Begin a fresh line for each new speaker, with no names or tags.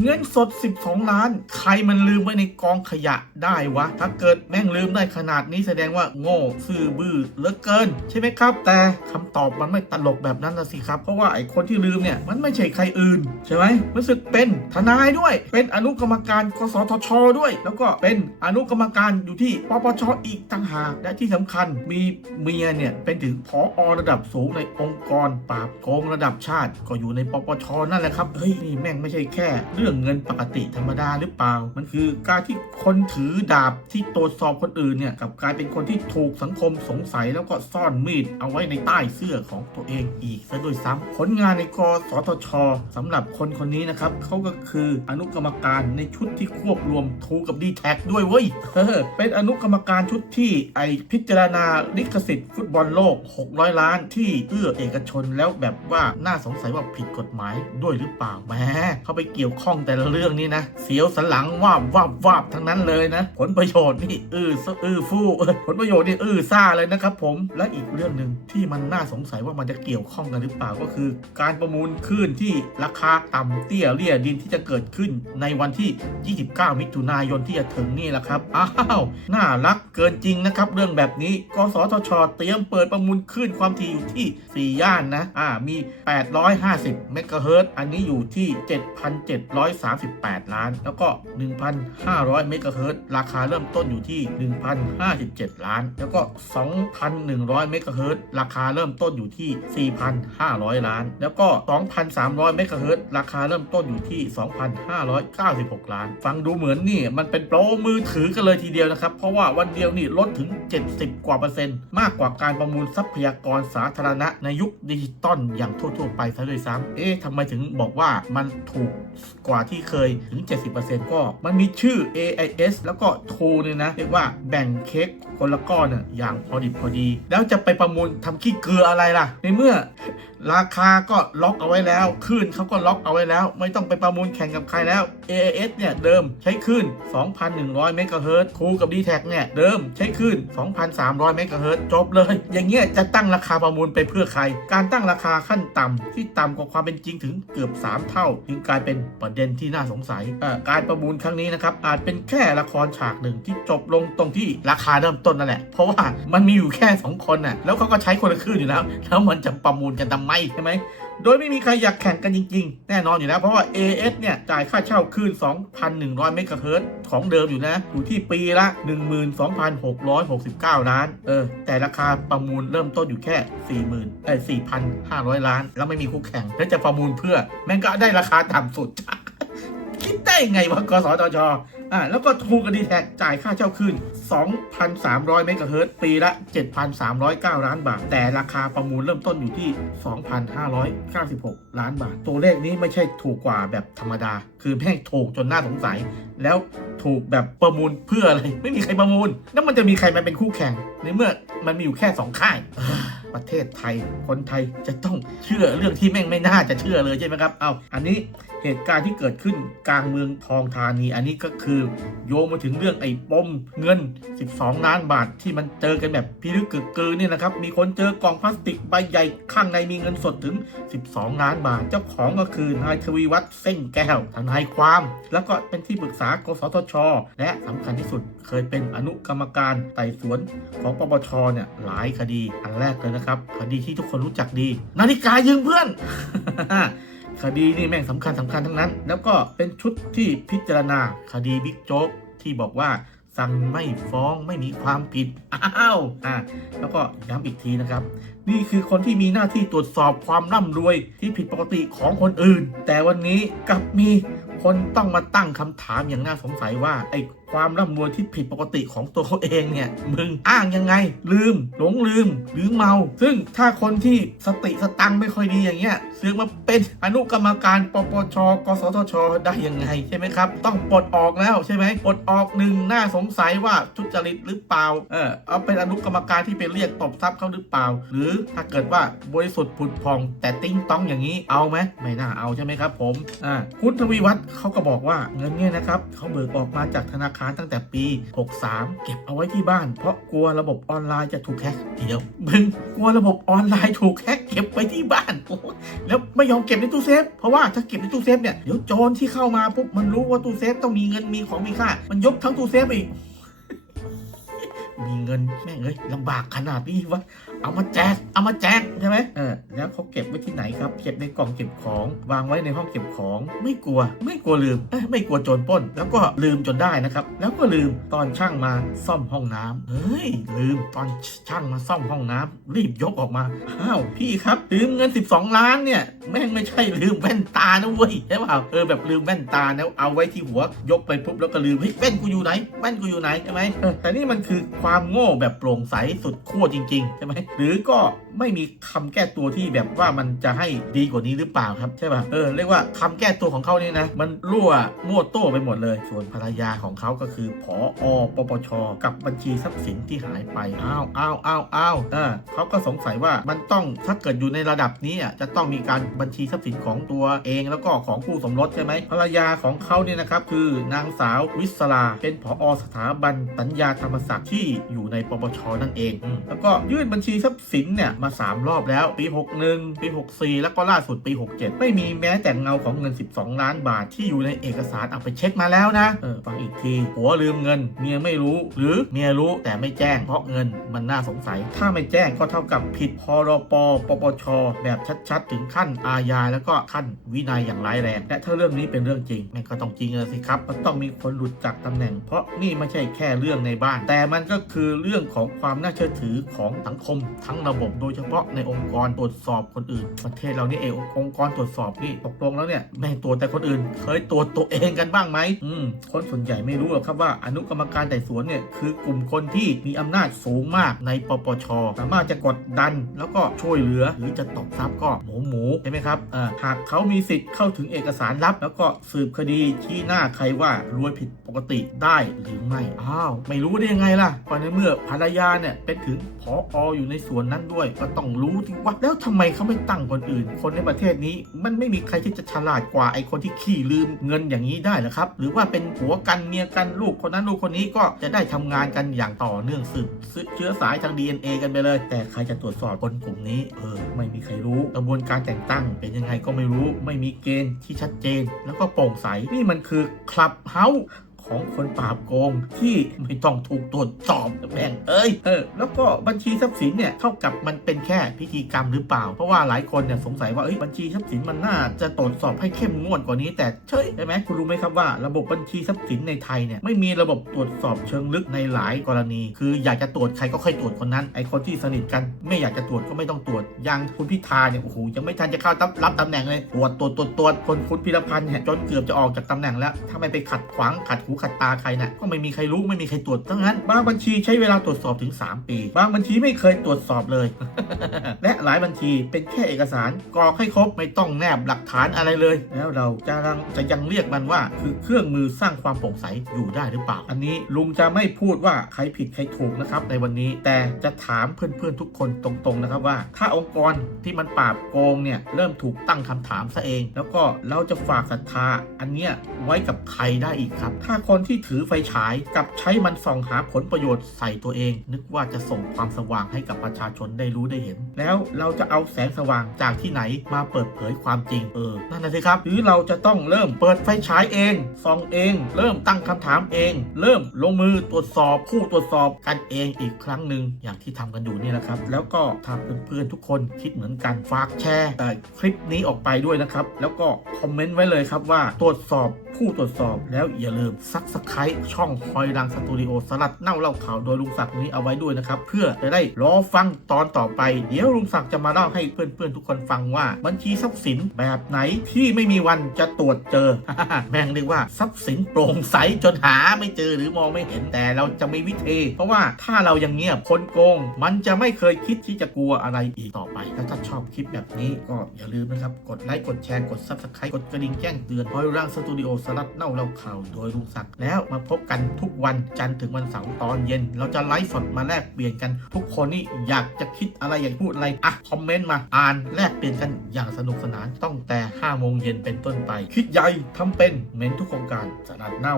เงินสด 12 ล้าน ใครมันลืมไว้ในกองขยะได้วะ ถ้าเกิดแม่งลืมได้ขนาดนี้แสดงว่าโง่ซื่อบื้อเหลือเกิน ใช่ไหมครับ แต่คำตอบมันไม่ตลกแบบนั้นนะสิครับ เพราะว่าไอ้คนที่ลืมเนี่ย มันไม่ใช่ใครอื่น ใช่ไหมรู้สึกเป็นทนายด้วย เป็นอนุกรรมการกสทช ด้วย แล้วก็เป็นอนุกรรมการอยู่ที่ปปชอีกต่างหากและที่สำคัญมีเมียเนี่ยเป็นถึงผออระดับสูงในองค์กรปราบโกงระดับชาติ ก็อยู่ในปปชนั่นแหละครับเฮ้ยนี่แม่งไม่ใช่แค่รื่องเงินปกติธรรมดาหรือเปล่า มันคือการที่คนถือดาบที่ตรวจสอบคนอื่นเนี่ยกับกลายเป็นคนที่ถูกสังคมสงสัยแล้วก็ซ่อนมีดเอาไว้ในใต้เสื้อของตัวเองอีกซะด้วยซ้ำผลงานในกสทชสำหรับคนคนนี้นะครับเขาก็คืออนุกรรมการในชุดที่ควบรวมทูกับดีแท็ด้วยเว้ยเออเป็นอนุกรรมการชุดที่ไอพิจารณาลิขสิทธิ์ฟุตบอลโลก 600 ล้านที่เอื้อเอกชนแล้วแบบว่าน่าสงสัยว่าผิดกฎหมายด้วยหรือเปล่าแหมเขาไปเกี่ยวข้องแต่ละเรื่องนี้นะ เสียวสันหลังวาบวาบวาบทั้งนั้นเลยนะ ผลประโยชน์นี่อื้อซะอื้อฟู่ผลประโยชน์นี่อื้อซ่าเลยนะครับผมและอีกเรื่องหนึ่งที่มันน่าสงสัยว่ามันจะเกี่ยวข้องกันหรือเปล่าก็คือ การประมูลคลื่นที่ราคาต่ำเตี้ยเลี่ยดินที่จะเกิดขึ้นในวันที่ 29 มิถุนายนที่จะถึงนี่แหละครับอ้าวน่ารักเกินจริงนะครับ เรื่องแบบนี้กสทช เตรียมเปิดประมูลคลื่นความถี่อยู่ที่ 4 ย่านนะอ่ามี 850 เมกะเฮิรตซ์อันนี้อยู่ที่7,738 ล้าน แล้วก็ 1,500 เมกะเฮิรตซ์ราคาเริ่มต้นอยู่ที่ 1,057 ล้าน แล้วก็ 2,100 เมกะเฮิรตซ์ราคาเริ่มต้นอยู่ที่ 4,500 ล้าน แล้วก็ 2,300 เมกะเฮิรตซ์ราคาเริ่มต้นอยู่ที่ 2,596 ล้าน ฟังดูเหมือนนี่มันเป็นโปรมือถือกันเลยทีเดียวนะครับ เพราะว่าวันเดียวนี่ลดถึง 70 กว่าเปอร์เซ็นต์มากกว่าการประมูลทรัพยากรสาธารณะในยุคดิจิตอลอย่างทั่วๆ ไปซะด้วยซ้ำเอ๊ะทำไมถึงบอกว่ามันถูกกว่าที่เคยถึง 70%ก็มันมีชื่อ AIS แล้วก็โทเนี่ยนะ เรียกว่าแบ่งเค้กคนละก้อนน่ะอย่างพอดิบพอดี แล้วจะไปประมูลทำขี้เกลืออะไรล่ะ ในเมื่อ ราคาก็ล็อกเอาไว้แล้วคลื่นเขาก็ล็อกเอาไว้แล้ว ไม่ต้องไปประมูลแข่งกับใครแล้ว AIS เนี่ยเดิมใช้คลื่น 2,100 เมกะเฮิรตซ์คูกับ d t แทเนี่ยเดิมใช้คลื่น 2,300 เมกะเฮิรตซ์จบเลย อย่างเงี้ยจะตั้งราคาประมูลไปเพื่อใคร การตั้งราคาขั้นต่ำที่ต่ำกว่าความเป็นจริงถึงเกือบ 3 เท่าจึงกลายเป็นประเด็นที่น่าสงสัย การประมูลครั้งนี้นะครับอาจเป็นแค่ละครฉากหนึ่งที่จบลงตรงที่ราคาเริ่มต้นนั่นแหละเพราะว่ามันมีอยู่แค่ 2 คนน่ะแล้วเขาก็ใช้คนละคลื่นอยู่แล้วแล้วมันจะประมูลกันทำไมใช่ไหม โดยไม่มีใครอยากแข่งกันจริง ๆ แน่นอนอยู่แล้วเพราะว่า AS เนี่ยจ่ายค่าเช่าคลื่น 2,100 เมกะเฮิรตซ์ของเดิมอยู่นะ อยู่ที่ปีละ 12,669 ล้าน เออ แต่ราคาประมูลเริ่มต้นอยู่แค่ 40,000เอ้ย4,500 ล้าน แล้วไม่มีคู่แข่ง แล้วจะประมูลเพื่อ แม่งก็ได้ราคาต่ำสุด คิดได้ไงวะกสทช อ่าแล้วก็ทูกับดีแท็จ่ายค่าเช่าคืน 2,300 เมกะเฮิรตซ์ปีละ 7,309 ล้านบาท แต่ราคาประมูลเริ่มต้นอยู่ที่ 2,596 ล้านบาท ตัวเลขนี้ไม่ใช่ถูกกว่าแบบธรรมดา คือแม่งถูกจนน่าสงสัย แล้วถูกแบบประมูลเพื่ออะไร ไม่มีใครประมูล แล้วมันจะมีใครมาเป็นคู่แข่ง ในเมื่อมันมีอยู่แค่ 2 ค่าย ประเทศไทย คนไทยจะต้องเชื่อเรื่องที่แม่งไม่น่าจะเชื่อเลยใช่ไหมครับเอาอันนี้เหตุการณ์ที่เกิดขึ้นกลางเมืองทองธานี อันนี้ก็คือโยงมาถึงเรื่องไอ้ปมเงิน 12 ล้านบาทที่มันเจอกันแบบพิลึกกึกกือเนี่ยนะครับ มีคนเจอกล่องพลาสติกใบใหญ่ข้างในมีเงินสดถึง 12 ล้านบาท เจ้าของก็คือนายทวีวัฒน์เส้นแก้วทนายความ แล้วก็เป็นที่ปรึกษากสทช และสำคัญที่สุดเคยเป็นอนุกรรมการไต่สวนของปปชเนี่ยหลายคดีอันแรกเลยนะครับคดีที่ทุกคนรู้จักดี นาฬิกายืมเพื่อนคดีนี่แม่งสำคัญสำคัญทั้งนั้น แล้วก็เป็นชุดที่พิจารณาคดีบิ๊กโจ๊กที่บอกว่าสั่งไม่ฟ้องไม่มีความผิด อ้าวอะแล้วก็ย้ำอีกทีนะครับ นี่คือคนที่มีหน้าที่ตรวจสอบความร่ำรวยที่ผิดปกติของคนอื่น แต่วันนี้กลับมี คนต้องมาตั้งคำถามอย่างน่าสงสัยว่าไอ้ความร่ำรวยที่ผิดปกติของตัวเขาเองเนี่ยมึงอ้างยังไง ลืม หลงลืมหรือเมา ซึ่งถ้าคนที่สติสตังค์ไม่ค่อยดีอย่างเงี้ยเสือกมาเป็นอนุกรรมการปปชกสทช ได้ยังไงใช่ไหมครับ ต้องปลดออกแล้วใช่ไหมปลดออกหนึ่งน่าสงสัยว่าทุจริตหรือเปล่าเออเอาเป็นอนุกรรมการที่ไปเรียกตบทรัพย์เขาหรือเปล่า หรือถ้าเกิดว่าบริสุทธิ์ผุดพอง แต่ติ้งต้องอย่างนี้เอาไหมไม่น่าเอาใช่ไหมครับ ผมอ่าคุณทวีวัฒน์เขาก็บอกว่าเงินเนี่ยนะครับเขาเบิกออกมาจากธนาคานตั้งแต่ปี 63 เก็บเอาไว้ที่บ้าน เพราะกลัวระบบออนไลน์จะถูกแฮกเดี๋ยวมึงกลัวระบบออนไลน์ถูกแฮกเก็บไว้ที่บ้านโอ้แล้วไม่ยอมเก็บในตู้เซฟ เพราะว่าถ้าเก็บในตู้เซฟเนี่ยเดี๋ยวโจรที่เข้ามาปุ๊บมันรู้ว่าตู้เซฟต้องมีเงินมีของมีค่า มันยกทั้งตู้เซฟอีกมีเงินแม่งเอ้ยลำบากขนาดนี้วะ เอามาแจก เอามาแจกใช่ไหมเออแล้วเขาเก็บไว้ที่ไหนครับ เก็บในกล่องเก็บของ วางไว้ในห้องเก็บของ ไม่กลัว ไม่กลัวลืมเอ้ยไม่กลัวโจรปล้น แล้วก็ลืมจนได้นะครับ แล้วก็ลืมตอนช่างมาซ่อมห้องน้ำเฮ้ย ลืมตอนช่างมาซ่อมห้องน้ำรีบยกออกมา อ้าว พี่ครับ ลืมเงิน 12 ล้านเนี่ย แม่งไม่ใช่ลืมแว่นตานะเว้ยใช่เปล่าเออแบบลืมแว่นตาแล้วเอาไว้ที่หัวยกไปปุ๊บแล้วก็ลืมเฮ้ยแว่นกูอยู่ไหนแว่นกูอยู่ไหนใช่ไหมแต่นี่มันคือความโง่แบบโปร่งใสสุดขั้วจริงๆใช่ไหมหรือก็ไม่มีคำแก้ตัวที่แบบว่ามันจะให้ดีกว่านี้หรือเปล่าครับใช่ป่ะเออเรียกว่าคำแก้ตัวของเขานี่นะ มันรั่วมั่วโต้ไปหมดเลย ส่วนภรรยาของเขาก็คือผอปปช กับบัญชีทรัพย์สินที่หายไปอ้าวอ้าวอ้าวอ้าวเออเขาก็สงสัยว่ามันต้องถ้าเกิดอยู่ในระดับนี้อะจะต้องมีการบัญชีทรัพย์สินของตัวเองแล้วก็ของคู่สมรสใช่ไหมภรรยาของเขาเนี่ยนะครับคือนางสาววิศราเป็นผอสถาบันสัญญาธรรมศาสตร์ที่อยู่ในปปชนั่นเอง แล้วก็ยื่นบัญชีทรัพย์สินเนี่ยมา 3 รอบแล้วปี 61 ปี 64 แล้วก็ล่าสุดปี 67 ไม่มีแม้แต่เงาของเงิน 12 ล้านบาทที่อยู่ในเอกสารเอาไปเช็คมาแล้วนะเออฟังอีกทีผัวลืมเงินเมียไม่รู้ หรือเมียรู้แต่ไม่แจ้งเพราะเงินมันน่าสงสัย ถ้าไม่แจ้งก็เท่ากับผิดพรปปปช แบบชัดๆ ถึงขั้นอาญาแล้วก็ขั้นวินัยอย่างร้ายแรงและถ้าเรื่องนี้เป็นเรื่องจริงแม่งก็ต้องจริงเลยสิครับมันต้องมีคนหลุดจากตำแหน่ง เพราะนี่ไม่ใช่แค่เรื่องในบ้าน แต่มันก็คือเรื่องของความน่าเชื่อถือของสังคมทั้งระบบโดยเฉพาะในองค์กรตรวจสอบคนอื่น ประเทศเรานี่เององค์กรตรวจสอบนี่ตกลงแล้วเนี่ยแม่งตรวจแต่คนอื่น เคยตรวจตัวเองกันบ้างไหมอืมคนส่วนใหญ่ไม่รู้หรอกครับว่าอนุกรรมการไต่สวนเนี่ยคือกลุ่มคนที่มีอำนาจสูงมากในปปชสามารถจะกดดัน แล้วก็ช่วยเหลือหรือจะตบทรัพย์ก็หมูหมูใช่ไหมครับอ่าหากเขามีสิทธิ์เข้าถึงเอกสารลับ แล้วก็สืบคดีที่หน้าใครว่ารวยผิดปกติได้หรือไม่อ้าวไม่รู้ได้ยังไงล่ะก็ในเมื่อภรรยาเนี่ยเป็นถึงพอออยู่ในส่วนนั้นด้วยก็ต้องรู้ที่ว่าแล้วทำไมเขาไม่ตั้งคนอื่น คนในประเทศนี้ มันไม่มีใครที่จะฉลาดกว่าไอ้คนที่ขี้ลืมเงินอย่างนี้ได้หรอครับ หรือว่าเป็นผัวกันเมียกันลูกคนนั้นลูกคนนี้ก็จะได้ทำงานกันอย่างต่อเนื่องสืบเชื้อสายทาง DNA กันไปเลย แต่ใครจะตรวจสอบคนกลุ่มนี้เออไม่มีใครรู้กระบวนการแต่งตั้ง เป็นยังไงก็ไม่รู้ ไม่มีเกณฑ์ที่ชัดเจน แล้วก็โปร่งใสนี่มันคือคลับเฮาส์ ของคนปราบโกงที่ไม่ต้องถูกตรวจสอบแม่งเอ้ยเออแล้วก็บัญชีทรัพย์สินเนี่ยเท่ากับมันเป็นแค่พิธีกรรมหรือเปล่า เพราะว่าหลายคนเนี่ยสงสัยว่าเอ้ยบัญชีทรัพย์สินมันน่าจะตรวจสอบให้เข้มงวดกว่านี้ แต่เฉยใช่ไหมคุณรู้ไหมครับว่าระบบบัญชีทรัพย์สินในไทยเนี่ยไม่มีระบบตรวจสอบเชิงลึกในหลายกรณี คืออยากจะตรวจใครก็ค่อยตรวจคนนั้นไอคนที่สนิทกันไม่อยากจะตรวจก็ไม่ต้องตรวจอยังคุณพิธาเนี่ยโอ้โหยังไม่ทันจะเข้ารับตำแหน่งเลยตรวจตรวจตรวจตรวจคนคุณพิรพันธ์เนี่ยจนเกือบจะออกจากตำแหน่งแล้วถ้าไม่ไปขัดขวางขัดหูขัดตาใครน่ะก็ไม่มีใครรู้ไม่มีใครตรวจทั้งนั้น บางบัญชีใช้เวลาตรวจสอบถึง 3 ปี บางบัญชีไม่เคยตรวจสอบเลย และหลายบัญชีเป็นแค่เอกสารกรอกให้ครบไม่ต้องแนบหลักฐานอะไรเลย แล้วเราจะยังจะยังเรียกมันว่า คือเครื่องมือสร้างความโปร่งใสอยู่ได้หรือเปล่า อันนี้ลุงจะไม่พูดว่าใครผิดใครถูกนะครับในวันนี้แต่จะถามเพื่อนๆทุกคนตรงๆนะครับว่า ถ้าองค์กรที่มันปราบโกงเนี่ยเริ่มถูกตั้งคำถามซะเอง แล้วก็เราจะฝากศรัทธาอันเนี้ยไว้กับใครได้อีกครับ ถ้าคนที่ถือไฟฉายกับใช้มันส่องหาผลประโยชน์ใส่ตัวเอง นึกว่าจะส่งความสว่างให้กับประชาชนได้รู้ได้เห็น แล้วเราจะเอาแสงสว่างจากที่ไหนมาเปิดเผยความจริงเออนั่นนะสิครับ หรือเราจะต้องเริ่มเปิดไฟฉายเองส่องเอง เริ่มตั้งคำถามเอง เริ่มลงมือตรวจสอบผู้ตรวจสอบกันเองอีกครั้งหนึ่งอย่างที่ทำกันอยู่นี่แหละครับ แล้วก็ถ้าเพื่อนๆทุกคนคิดเหมือนกันฝากแชร์คลิปนี้ออกไปด้วยนะครับแล้วก็คอมเมนต์ไว้เลยครับว่าตรวจสอบ ผู้ตรวจสอบแล้วอย่าลืมซักสไครต์ช่องคอยดังสตูดิโอสลัดเน่าเล่าข่าวโดยลุงศักดิ์นี้เอาไว้ด้วยนะครับ เพื่อจะได้รอฟังตอนต่อไป เดี๋ยวลุงศักดิ์จะมาเล่าให้เพื่อนๆทุกคนฟังว่า บัญชีทรัพย์สินแบบไหนที่ไม่มีวันจะตรวจเจอ แม่งเรียกว่าทรัพย์สินโปร่งใสจนหาไม่เจอหรือมองไม่เห็นแต่เราจะมีวิธี เพราะว่าถ้าเรายังเงียบคนโกง มันจะไม่เคยคิดที่จะกลัวอะไรอีกต่อไปแล้วถ้าชอบคลิปแบบนี้ก็อย่าลืมนะครับกดไลค์กดแชร์กด subscribe กดกระดิ่งแจ้งเตือนพอยร่างสตูดิโอสลัดเน่าเล่าข่าวโดยลุงศักดิ์แล้วมาพบกันทุกวันจันทร์ถึงวันเสาร์ตอนเย็น เราจะไลฟ์สดมาแลกเปลี่ยนกัน ทุกคนนี่อยากจะคิดอะไรอยากพูดอะไรอะคอมเมนต์มาอ่านแลกเปลี่ยนกันอย่างสนุกสนานตั้งแต่5โมงเย็นเป็นต้นไป คิดใหญ่ทำเป็นเม้นทุกโครงการสลัดเน่า